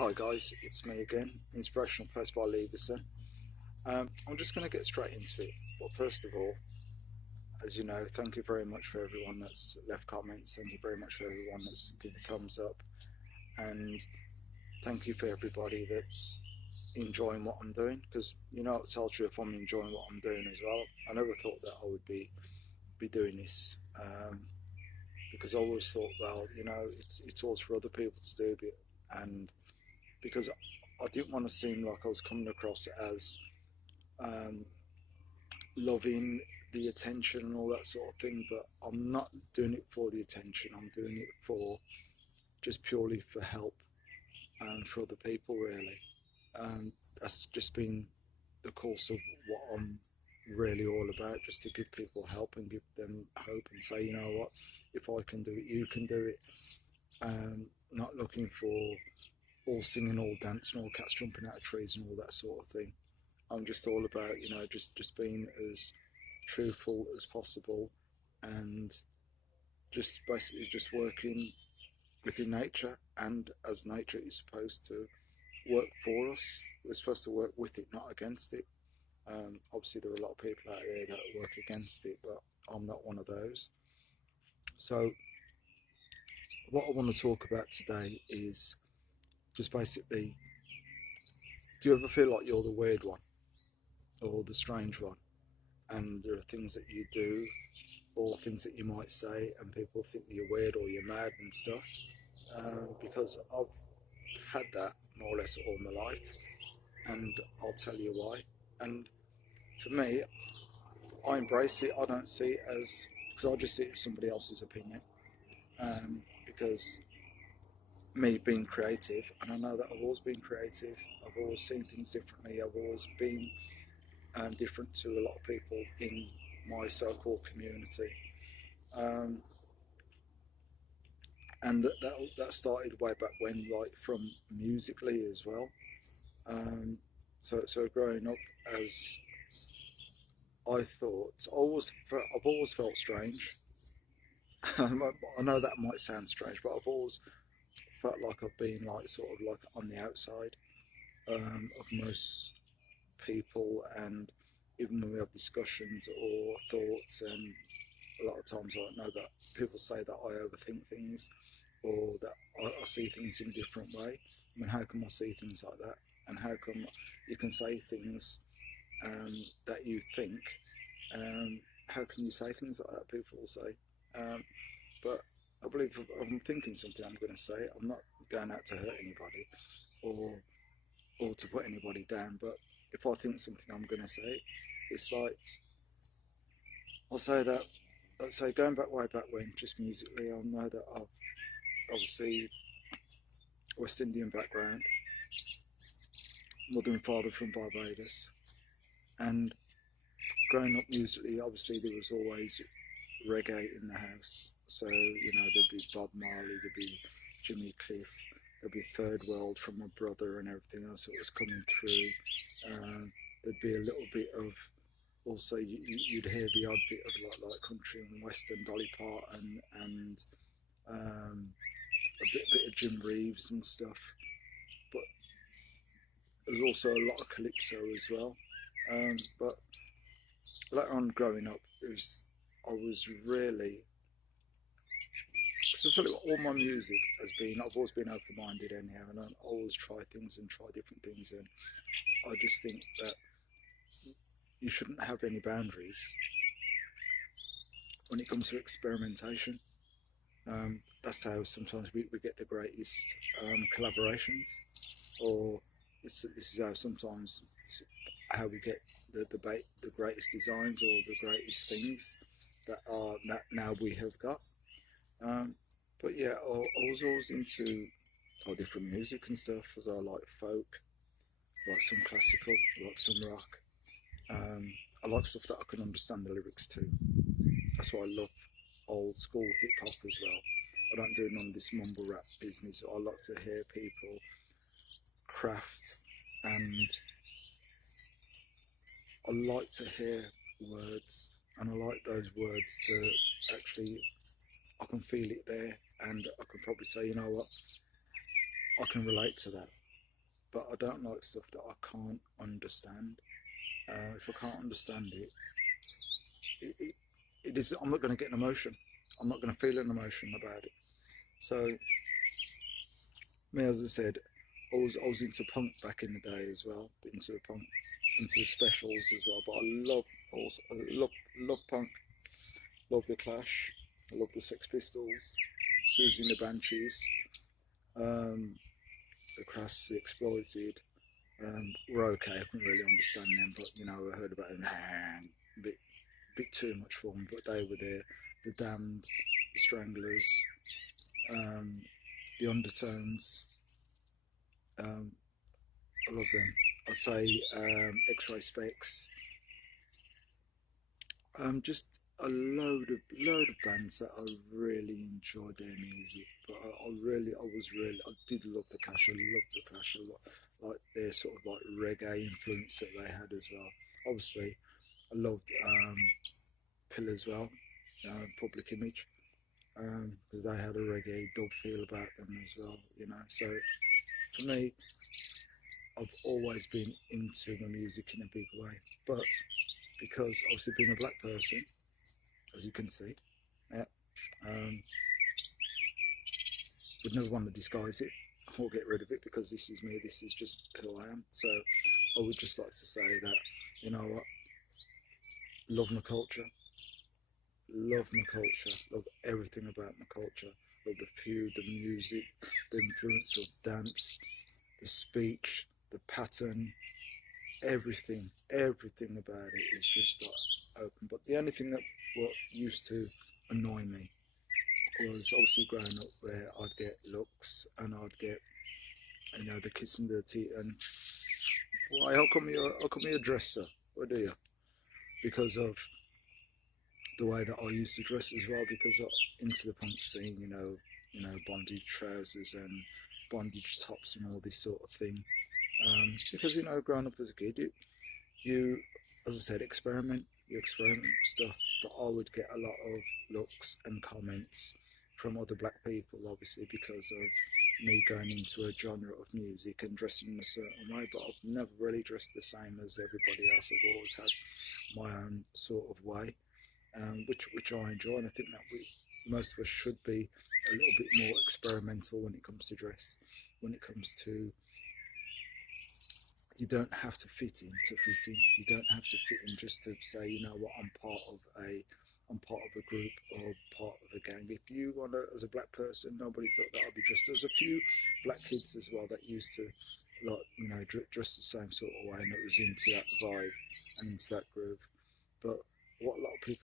Hi guys, it's me again, Inspirational post by Leverson. I'm just going to get straight into it. But first of all, as you know, thank you very much for everyone that's left comments. Thank you very much for everyone that's given a thumbs up. And thank you for everybody that's enjoying what I'm doing. Because, you know, it's all true if I'm enjoying what I'm doing as well. I never thought that I would be doing this. Because I always thought, well, you know, it's always for other people to do. And because I didn't want to seem like I was coming across as um, loving the attention and all that sort of thing, but I'm not doing it for the attention. I'm doing it for just purely for help and for other people, really. That's just been the course of what I'm really all about, just to give people help and give them hope and say, you know what, if I can do it, you can do it. Not looking for all singing, all dancing, all cats jumping out of trees and all that sort of thing. I'm just all about, you know, just being as truthful as possible and just basically just working within nature and as nature is supposed to work for us. We're supposed to work with it, not against it. Obviously, there are a lot of people out there that work against it, but I'm not one of those. So, what I want to talk about today is just basically, do you ever feel like you're the weird one or the strange one? And there are things that you do or things that you might say, and people think you're weird or you're mad and stuff. Because I've had that more or less all my life, and I'll tell you why. And for me, I embrace it. I don't see it as, because I just see it as somebody else's opinion. Because me being creative, and I know that I've always been creative, I've always seen things differently, I've always been different to a lot of people in my so-called community. Um, and that started way back when, like from musically as well. Um, so growing up, as I thought, I've always felt strange. I know that might sound strange, but I've always felt like I've been like sort of like on the outside of most people, and even when we have discussions or thoughts, and a lot of times I know that people say that I overthink things or that I see things in a different way. I mean, how come I see things like that? And how come you can say things that you think? How can you say things like that? People will say. Um, but I believe if I'm thinking something, I'm going to say it. I'm not going out to hurt anybody or to put anybody down. But if I think something, I'm going to say it. It's like I'll say that. Let's say going back way back when, just musically, I know that I've obviously West Indian background, mother and father from Barbados, and growing up musically, obviously there was always reggae in the house. So you know there'd be Bob Marley, there'd be Jimmy Cliff, there'd be Third World from my brother and everything else that was coming through. There'd be a little bit of also you'd hear the odd bit of like country and western, Dolly Parton and a bit of Jim Reeves and stuff. But there's also a lot of calypso as well. But later on growing up, I was really, because all my music has been, I've always been open-minded anyhow, and I always try things and try different things, and I just think that you shouldn't have any boundaries when it comes to experimentation. That's how sometimes we get the greatest collaborations, or this is how sometimes how we get the greatest designs or the greatest things that now we have got. Um, but yeah, I was always into different music and stuff, as I like folk, like some classical, like some rock. I like stuff that I can understand the lyrics to. That's why I love old school hip hop as well. I don't do none of this mumble rap business. I like to hear people craft, and I like to hear words, and I like those words to actually, I can feel it there, and I can probably say, you know what, I can relate to that. but I don't like stuff that I can't understand. If I can't understand it, it, it, it is. I'm not going to get an emotion. I'm not going to feel an emotion about it. So me, as I said, I was into punk back in the day as well. Into the punk, into the specials as well. But I love punk. Love the Clash. I love the Sex Pistols. Susie and the Banshees. Um, the Crass, the Exploited. Were okay. I couldn't really understand them, but I heard about them. A bit too much for me. But they were there. The Damned, the Stranglers, um, the Undertones. Um, I love them. I'd say X-Ray Specs. Just a load of bands that I really enjoyed their music. But I did love the Clash. I loved the Clash a lot, like their sort of like reggae influence that they had as well. Obviously, I loved Pill as well, Public Image, because they had a reggae dub feel about them as well. So for me, I've always been into the music in a big way, but because obviously being a black person, as you can see, yeah, um, would never want to disguise it or get rid of it because this is me. This is just who I am. So I would just like to say that you know what, love my culture, love everything about my culture, love the food, the music, the influence of dance, the speech, the pattern, everything about it is just like open. But the only thing that what used to annoy me was obviously growing up where I'd get looks and I'd get the kissing the teeth and why how come you're a dresser? What do you? Because of the way that I used to dress as well, because I'm into the punk scene, bondage trousers and bondage tops and all this sort of thing. Because growing up as a kid, you, as I said, you experiment with stuff, but I would get a lot of looks and comments from other black people, obviously, because of me going into a genre of music and dressing in a certain way, but I've never really dressed the same as everybody else. I've always had my own sort of way, which I enjoy, and I think that most of us should be a little bit more experimental when it comes to dress, when it comes to you don't have to fit in to fit in. You don't have to fit in just to say, what, I'm part of a group or part of a gang. If you want to, as a black person, nobody thought that I'd be dressed. There's a few black kids as well that used to, like, dress the same sort of way, and it was into that vibe and into that groove. But what a lot of people